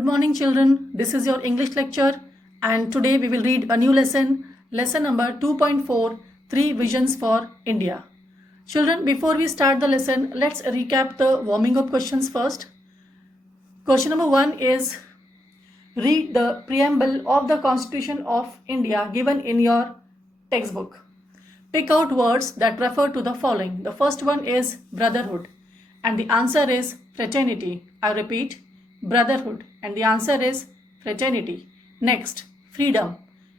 Good morning, children. This is your English lecture, and today we will read a new lesson, lesson number 2.4, Three Visions for India. Children, before we start the lesson, let's recap the warming up questions first. Question number 1 is read the preamble of the Constitution of India given in your textbook. Pick out words that refer to the following. The first one is brotherhood, and the answer is fraternity. I repeat, brotherhood, and the answer is fraternity. Next, freedom,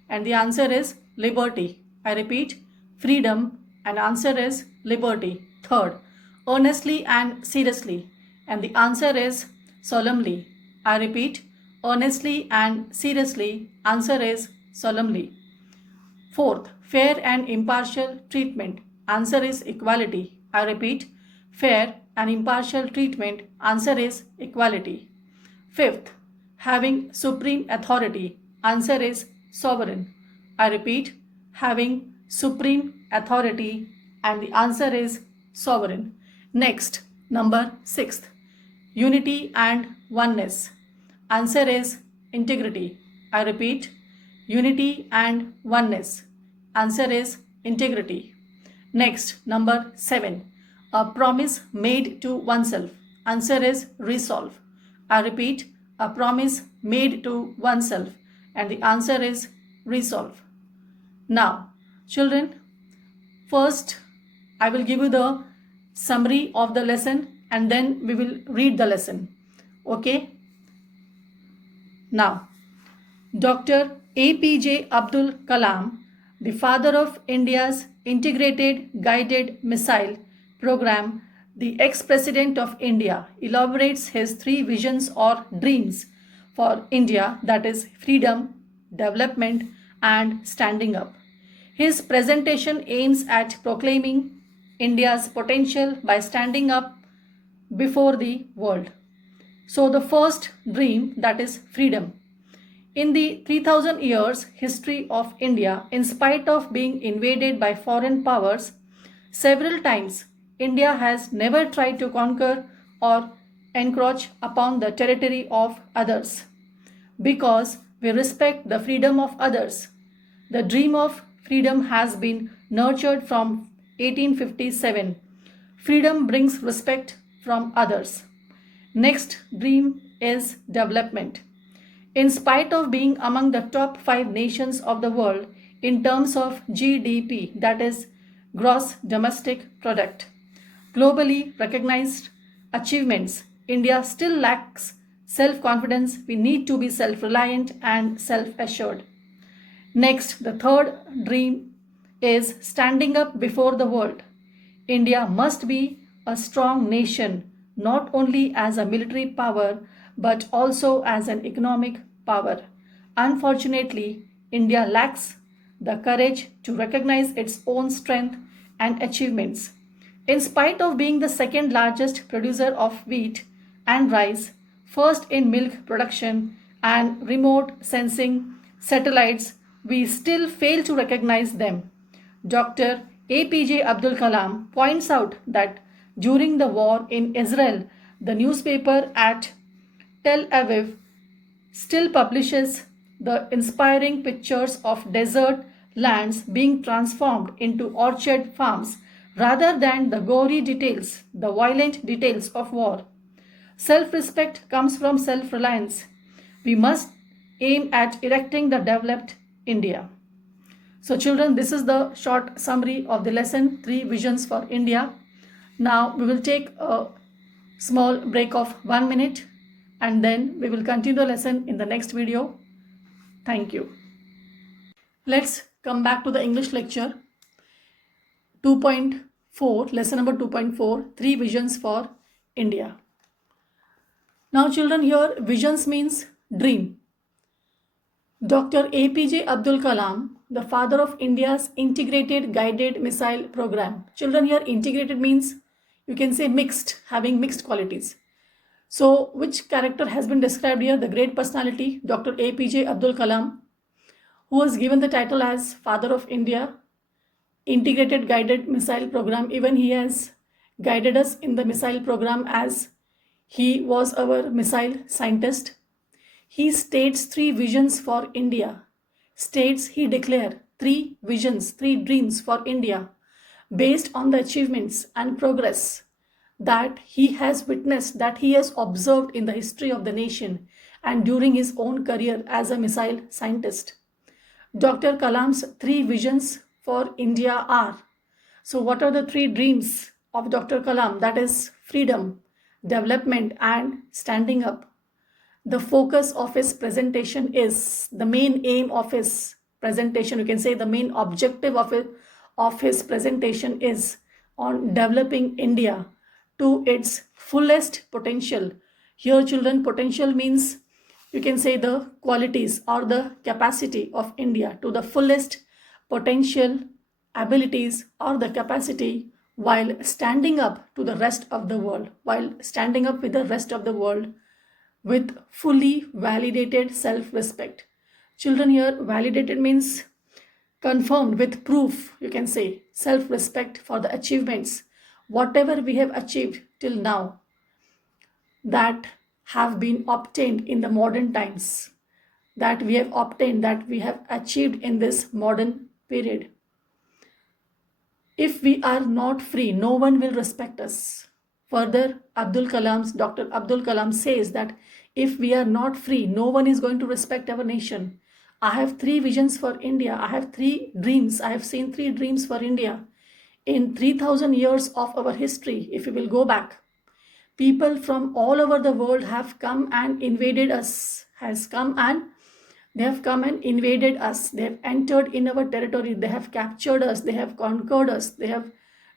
and the answer is liberty. I repeat, freedom, and answer is liberty. Third, earnestly and seriously, and the answer is solemnly. I repeat, earnestly and seriously, answer is solemnly. Fourth, fair and impartial treatment, answer is equality. I repeat, fair and impartial treatment, answer is equality. Fifth, having supreme authority, answer is sovereign. I repeat, having supreme authority, and the answer is sovereign. Next, number 6th, unity and oneness, answer is integrity. I repeat, unity and oneness, answer is integrity. Next, number 7, a promise made to oneself, answer is resolve. I repeat, a promise made to oneself, and the answer is resolve. Now, children, first I will give you the summary of the lesson and then we will read the lesson. Okay? Now, Dr. APJ Abdul Kalam, the father of India's integrated guided missile program, the ex-president of India, elaborates his three visions or dreams for India, that is freedom, development, and standing up. His presentation aims at proclaiming India's potential by standing up before the world. So the first dream, that is freedom. In the 3000 years history of India, in spite of being invaded by foreign powers several times, India has never tried to conquer or encroach upon the territory of others because we respect the freedom of others. The dream of freedom has been nurtured from 1857. Freedom brings respect from others. Next dream is development. In spite of being among the top 5 nations of the world in terms of GDP, that is gross domestic product, globally recognized achievements, India still lacks self-confidence. We need to be self-reliant and self-assured. Next, the third dream is standing up before the world. India must be a strong nation, not only as a military power, but also as an economic power. Unfortunately, India lacks the courage to recognize its own strength and achievements. In spite of being the second largest producer of wheat and rice, first in milk production and remote sensing satellites, we still fail to recognize them. Dr. APJ Abdul Kalam points out that during the war in Israel, the newspaper at Tel Aviv still publishes the inspiring pictures of desert lands being transformed into orchard farms rather than the gory details, the violent details of war. Self-respect comes from self-reliance. We must aim at erecting the developed India. So children, this is the short summary of the lesson, Three Visions for India. Now we will take a small break of 1 minute and then we will continue the lesson in the next video. Thank you. Let's come back to the English lecture. 2.4, lesson number 2.4, Three Visions for India. Now children, here visions means dream. Dr. APJ Abdul Kalam, the father of India's integrated guided missile program. Children, here integrated means you can say mixed, having mixed qualities. So which character has been described here? The great personality, Dr. APJ Abdul Kalam, who was given the title as father of India, integrated guided missile program. Even he has guided us in the missile program as he was our missile scientist. he states three visions for India. He declared three visions, three dreams for India based on the achievements and progress that he has witnessed, that he has observed in the history of the nation and during his own career as a missile scientist. Dr. Kalam's three visions for India are, so what are the three dreams of Dr. Kalam? That is freedom, development, and standing up. The focus of his presentation is, the main aim of his presentation, you can say the main objective of his presentation is on developing India to its fullest potential. Here children, potential means you can say the qualities or the capacity of India to the fullest potential, abilities or the capacity, while standing up to the rest of the world, while standing up with the rest of the world with fully validated self-respect. Children, here validated means confirmed with proof, you can say self-respect for the achievements, whatever we have achieved till now, that have been obtained in the modern times, that we have obtained, that we have achieved in this modern period. If we are not free, no one will respect us. Further, Dr. Abdul Kalam says that if we are not free, no one is going to respect our nation. I have three visions for India. I have three dreams. I have seen three dreams for India. In 3000 years of our history, if we will go back, people from all over the world have come and invaded us, they have come and invaded us. They have entered in our territory. They have captured us. They have conquered us. They have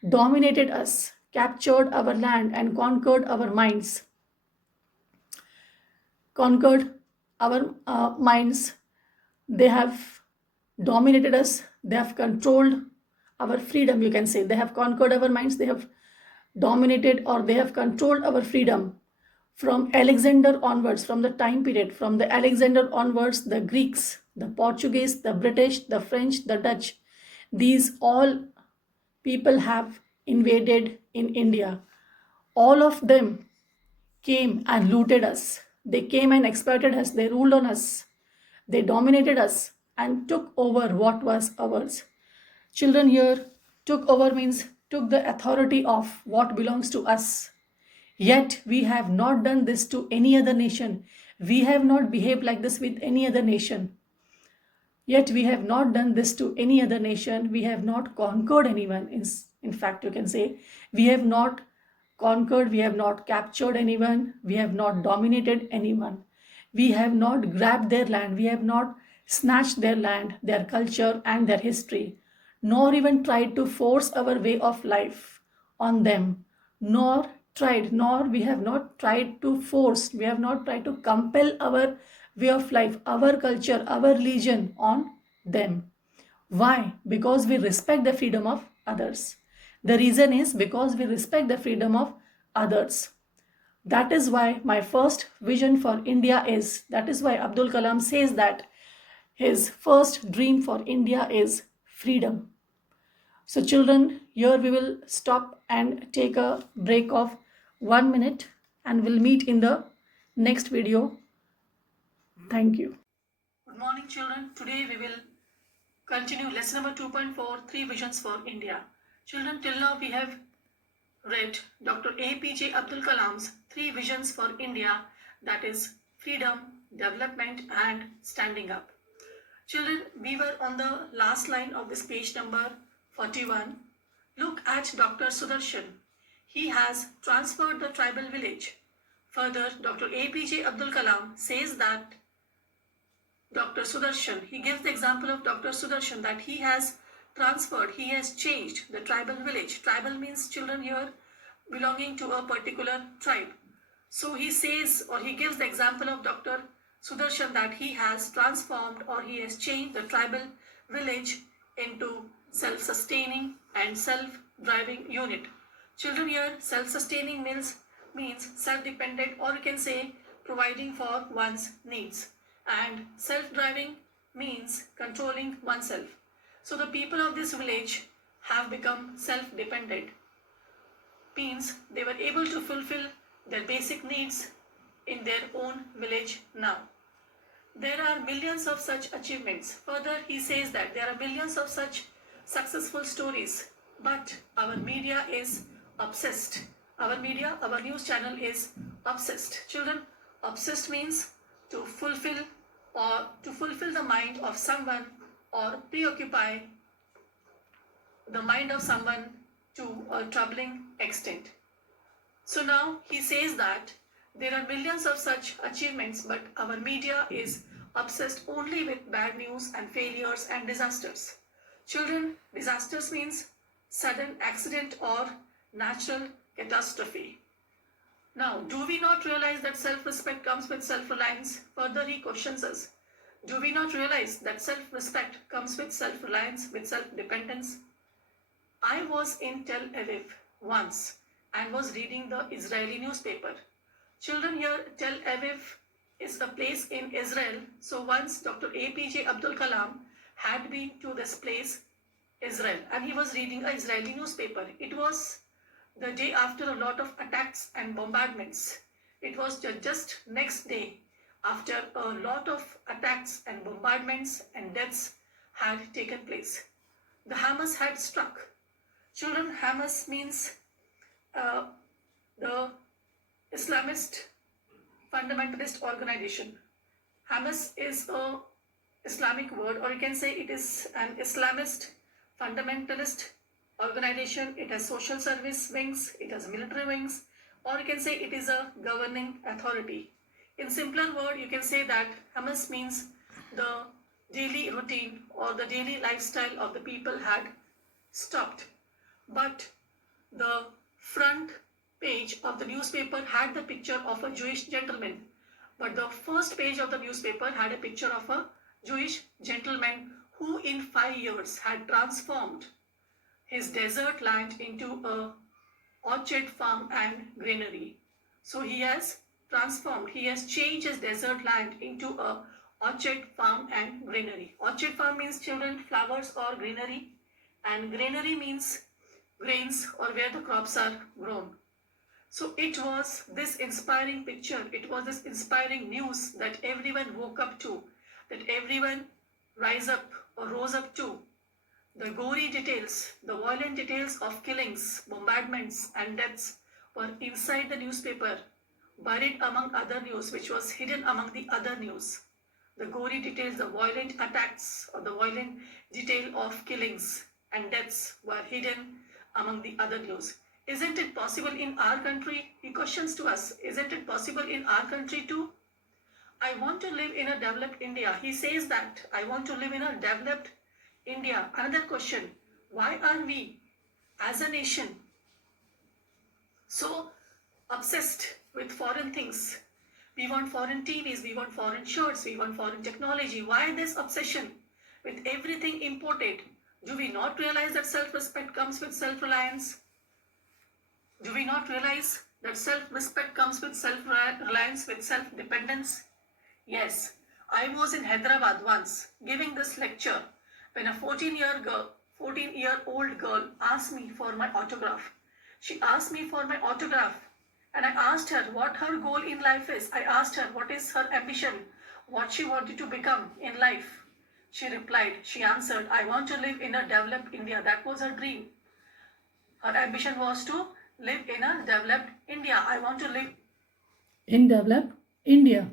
dominated us, captured our land and conquered our minds. Conquered our minds. They have dominated us. They have controlled our freedom, you can say. They have conquered our minds. They have dominated or they have controlled our freedom. From Alexander onwards, from the time period, from the Alexander onwards, the Greeks, the Portuguese, the British, the French, the Dutch, these all people have invaded in India. All of them came and looted us. They came and exploited us. They ruled on us. They dominated us and took over what was ours. Children, here, took over means took the authority of what belongs to us. Yet we have not done this to any other nation. We have not behaved like this with any other nation. Yet we have not done this to any other nation. We have not conquered anyone. In fact, you can say we have not conquered, we have not captured anyone, we have not dominated anyone. We have not grabbed their land, we have not snatched their land, their culture and their history, nor even tried to force our way of life on them, we have not tried to force, we have not tried to compel our way of life, our culture, our religion on them. Why? Because we respect the freedom of others. The reason is because we respect the freedom of others. That is why my first vision for India is, that is why Abdul Kalam says that his first dream for India is freedom. So children, here we will stop and take a break of 1 minute and we'll meet in the next video. Thank you. Good morning children. Today we will continue lesson number 2.4, Three Visions for India. Children, till now we have read Dr. APJ Abdul Kalam's three visions for India, that is freedom, development and standing up. Children, we were on the last line of this page number 41. Look at Dr. Sudarshan. He has transferred the tribal village. Further, Dr. APJ Abdul Kalam says that Dr. Sudarshan, he gives the example of Dr. Sudarshan that he has transferred, he has changed the tribal village. Tribal means, children, here belonging to a particular tribe. So he says, or he gives the example of Dr. Sudarshan that he has transformed or he has changed the tribal village into self-sustaining and self-driving unit. Children, here self-sustaining means self-dependent, or you can say providing for one's needs, and self-driving means controlling oneself. So the people of this village have become self-dependent, means they were able to fulfill their basic needs in their own village now. there are millions of such achievements. Further, he says that there are millions of such successful stories, but our media is obsessed. Our media, our news channel is obsessed. Children, obsessed means to fulfill the mind of someone or preoccupy the mind of someone to a troubling extent. So now he says that there are millions of such achievements, but our media is obsessed only with bad news and failures and disasters. Children, disasters means sudden accident or natural catastrophe. Now, do we not realize that self-respect comes with self-reliance? Further, he questions us. Do we not realize that self-respect comes with self-reliance, with self-dependence? I was in Tel Aviv once and was reading the Israeli newspaper. Children, here Tel Aviv is a place in Israel. So once Dr. APJ Abdul Kalam had been to this place, Israel, and he was reading an Israeli newspaper. It was the day after a lot of attacks and bombardments. It was just next day after a lot of attacks and bombardments and deaths had taken place. The Hamas had struck. Children, Hamas means the Islamist fundamentalist organization. Hamas is a Islamic word, or you can say it is an Islamist fundamentalist organization. It has social service wings, it has military wings, or you can say it is a governing authority. In simpler word, you can say that Hamas means the daily routine or the daily lifestyle of the people had stopped. But the front page of the newspaper had the picture of a Jewish gentleman. But the first page of the newspaper had a picture of a Jewish gentleman who in 5 years had transformed his desert land into a orchard farm and granary. So he has transformed, he has changed his desert land into a orchard farm and granary. Orchard farm means, children, flowers or greenery, and granary means grains or where the crops are grown. So it was this inspiring picture, it was this inspiring news that everyone woke up to, that everyone rose up to. The gory details, the violent details of killings, bombardments and deaths were inside the newspaper, buried among other news, which was hidden among the other news. The gory details, the violent attacks or the violent detail of killings and deaths were hidden among the other news. Isn't it possible in our country? He questions to us, isn't it possible in our country too? I want to live in a developed India. He says that, I want to live in a developed India. Another question, why are we as a nation so obsessed with foreign things? We want foreign TVs, we want foreign shirts, we want foreign technology. Why this obsession with everything imported? Do we not realize that self-respect comes with self-reliance? Do we not realize that self-respect comes with self-reliance, with self-dependence? Yes, I was in Hyderabad once giving this lecture when a 14-year-old girl asked me for my autograph. She asked me for my autograph and I asked her what her goal in life is. I asked her what is her ambition, what she wanted to become in life. She replied, she answered, I want to live in a developed India. That was her dream. Her ambition was to live in a developed India. I want to live in developed India.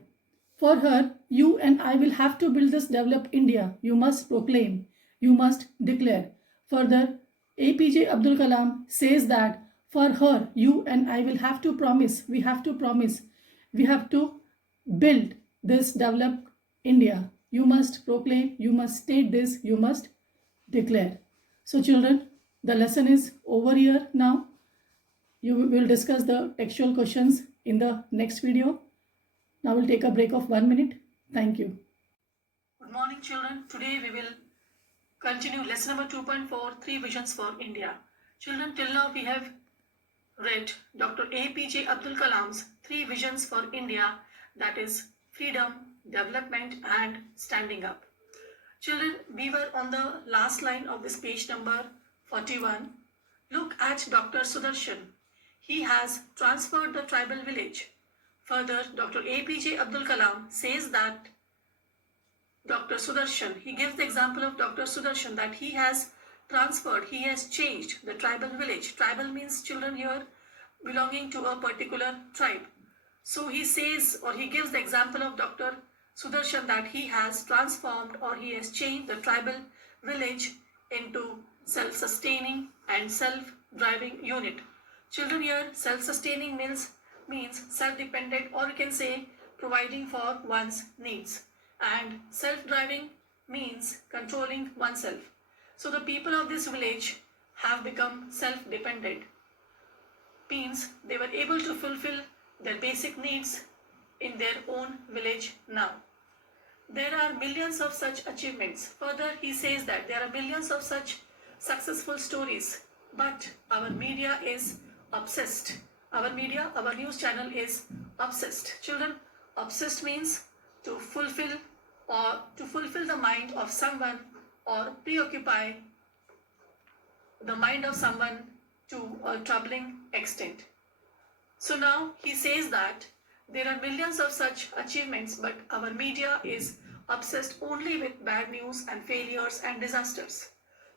For her, you and I will have to build this developed India. You must proclaim, you must declare. Further, APJ Abdul Kalam says that for her, you and I will have to promise, we have to build this developed India. You must proclaim, you must state this, you must declare. So children, the lesson is over here now. You will discuss the textual questions in the next video. Now we'll take a break of 1 minute. Thank you. Good morning children. Today we will continue lesson number 2.4, 3 Visions for India. Children, till now we have read Dr. APJ Abdul Kalam's 3 Visions for India, that is freedom, development and standing up. Children, we were on the last line of this page number 41. Look at Dr. Sudarshan. He has transferred the tribal village. Further, Dr. APJ Abdul Kalam says that Dr. Sudarshan. He gives the example of Dr. Sudarshan that he has transferred, he has changed the tribal village. Tribal means children here belonging to a particular tribe. So he says, or he gives the example of Dr. Sudarshan that he has transformed or he has changed the tribal village into self-sustaining and self-driving unit. Children here, self-sustaining means self-dependent, or you can say providing for one's needs. And self-driving means controlling oneself. So the people of this village have become self-dependent. Means they were able to fulfill their basic needs in their own village now. There are millions of such achievements. Further, he says that there are millions of such successful stories, but our media is obsessed. Our news channel is obsessed. Children, obsessed means to fulfill the mind of someone or preoccupy the mind of someone to a troubling extent. So now he says that there are millions of such achievements, but our media is obsessed only with bad news and failures and disasters.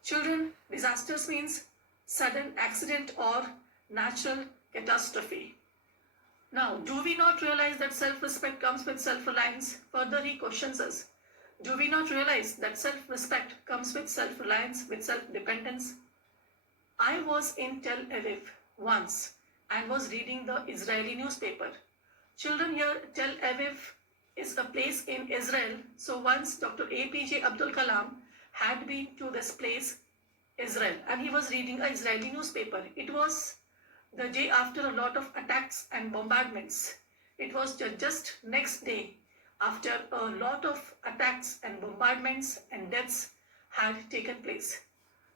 Children, disasters means sudden accident or natural catastrophe. Now, do we not realize that self-respect comes with self-reliance? Further, he questions us. Do we not realize that self-respect comes with self-reliance, with self-dependence? I was in Tel Aviv once and was reading the Israeli newspaper. Children, here Tel Aviv is a place in Israel. So once Dr. APJ Abdul Kalam had been to this place, Israel, and he was reading an Israeli newspaper. It was the day after a lot of attacks and bombardments. It was just next day after a lot of attacks and bombardments and deaths had taken place.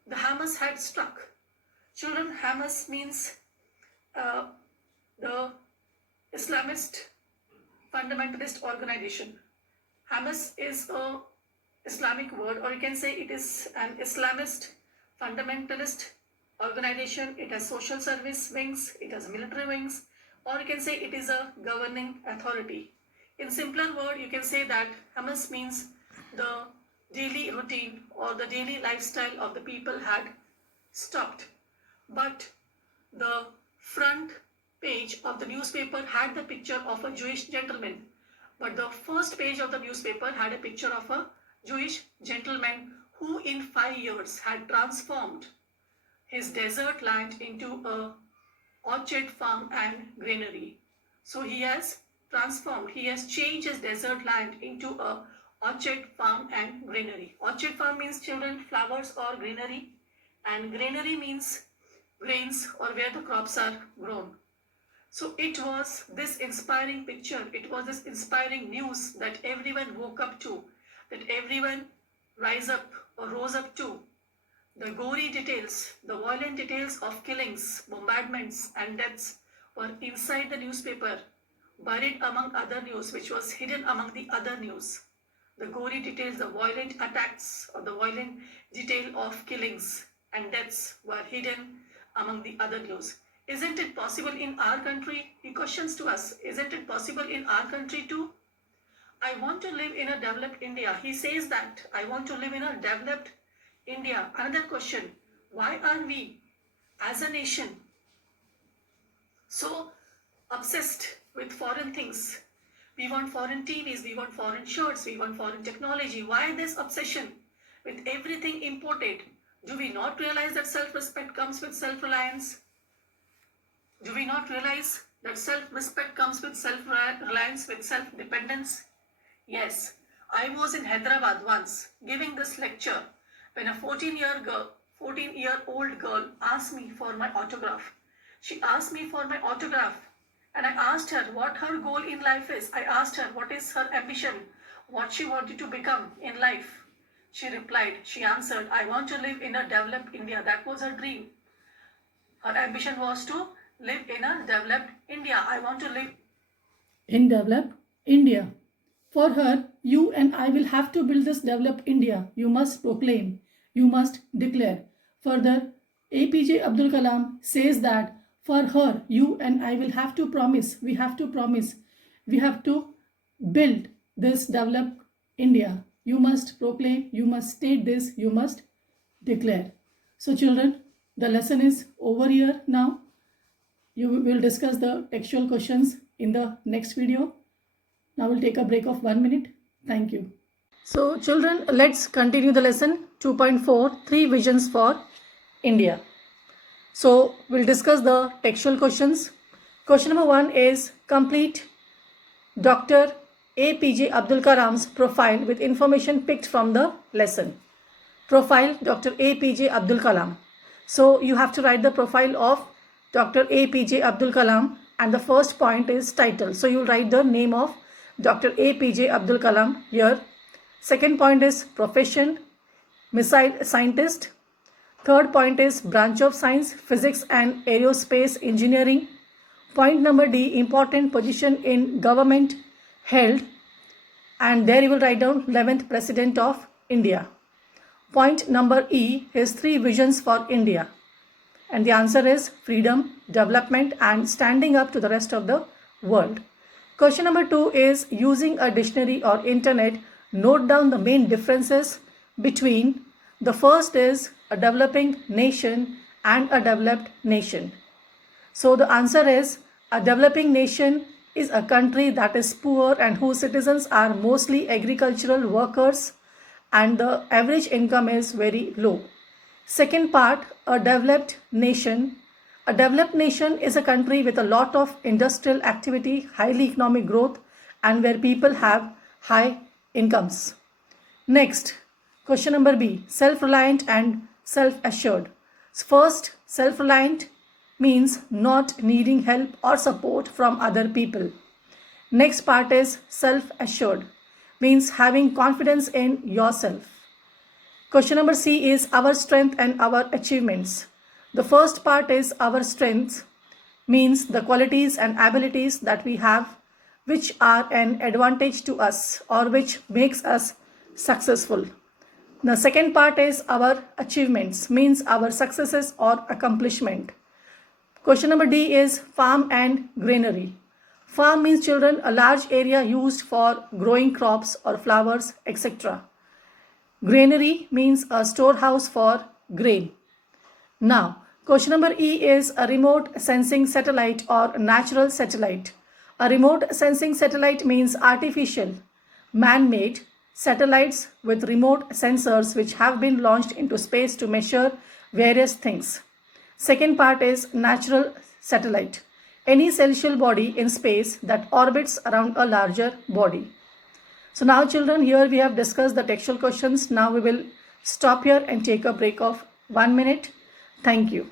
The Hamas had struck. Children, Hamas means the Islamist fundamentalist organization. Hamas is a Islamic word, or you can say it is an Islamist fundamentalist organization. It has social service wings, it has military wings, or you can say it is a governing authority. In simpler word, you can say that Hamas means the daily routine or the daily lifestyle of the people had stopped. But the front page of the newspaper had the picture of a Jewish gentleman. But the first page of the newspaper had a picture of a Jewish gentleman who in 5 years had transformed his desert land into a orchard farm and granary. So he has transformed, he has changed his desert land into a orchard farm and granary. Orchard farm means, children, flowers or greenery, and granary means grains or where the crops are grown. So it was this inspiring picture, it was this inspiring news that everyone woke up to, that everyone rose up to. The gory details, the violent details of killings, bombardments and deaths were inside the newspaper, buried among other news, which was hidden among the other news. The gory details, the violent attacks or the violent detail of killings and deaths were hidden among the other news. Isn't it possible in our country? He questions to us, isn't it possible in our country too? I want to live in a developed India. He says that I want to live in a developed India. Another question, why are we as a nation so obsessed with foreign things? We want foreign TVs, we want foreign shirts, we want foreign technology. Why this obsession with everything imported? Do we not realize that self-respect comes with self-reliance? Do we not realize that self-respect comes with self-reliance, with self-dependence? Yes, I was in Hyderabad once giving this lecture when a 14-year-old girl asked me for my autograph. She asked me for my autograph and I asked her what her goal in life is. I asked her what is her ambition, what she wanted to become in life. She replied, she answered, I want to live in a developed India. That was her dream. Her ambition was to live in a developed India. I want to live in developed India. For her, you and I will have to build this developed India. You must proclaim, you must declare. Further, APJ Abdul Kalam says that for her, you and I will have to promise, we have to build this developed India. you must proclaim, you must state this, you must declare. So children, the lesson is over here now. You will discuss the textual questions in the next video. Now we'll take a break of 1 minute. Thank you. So children, let's continue the lesson 2.4, 3 visions for India. So we'll discuss the textual questions. Question number 1 is complete Dr. APJ Abdul Kalam's profile with information picked from the lesson. Profile Dr. APJ Abdul Kalam. So you have to write the profile of Dr. APJ Abdul Kalam, and the first point is title. So you will write the name of Dr. APJ Abdul Kalam here. Second point is profession, missile scientist. Third point is branch of science, physics and aerospace engineering. Point number D, important position in government held, and there you will write down 11th President of India. Point number E is 3 visions for India, and the answer is freedom, development and standing up to the rest of the world. Question number 2 is using a dictionary or internet, note down the main differences between the first is a developing nation and a developed nation. So the answer is a developing nation is a country that is poor and whose citizens are mostly agricultural workers and the average income is very low. Second part, a developed nation. A developed nation is a country with a lot of industrial activity, highly economic growth and where people have high incomes. Next, question number B, self-reliant and self-assured. First, self-reliant means not needing help or support from other people. Next part is self-assured, means having confidence in yourself. Question number C is our strength and our achievements. The first part is our strengths, means the qualities and abilities that we have which are an advantage to us or which makes us successful. The second part is our achievements, means our successes or accomplishment. Question number D is farm and granary. Farm means children a large area used for growing crops or flowers, etc. Granary means a storehouse for grain. Now, question number E is a remote sensing satellite or natural satellite. A remote sensing satellite means artificial, man-made satellites with remote sensors which have been launched into space to measure various things. Second part is natural satellite, any celestial body in space that orbits around a larger body. So now children, here we have discussed the textual questions. Now we will stop here and take a break of 1 minute. Thank you.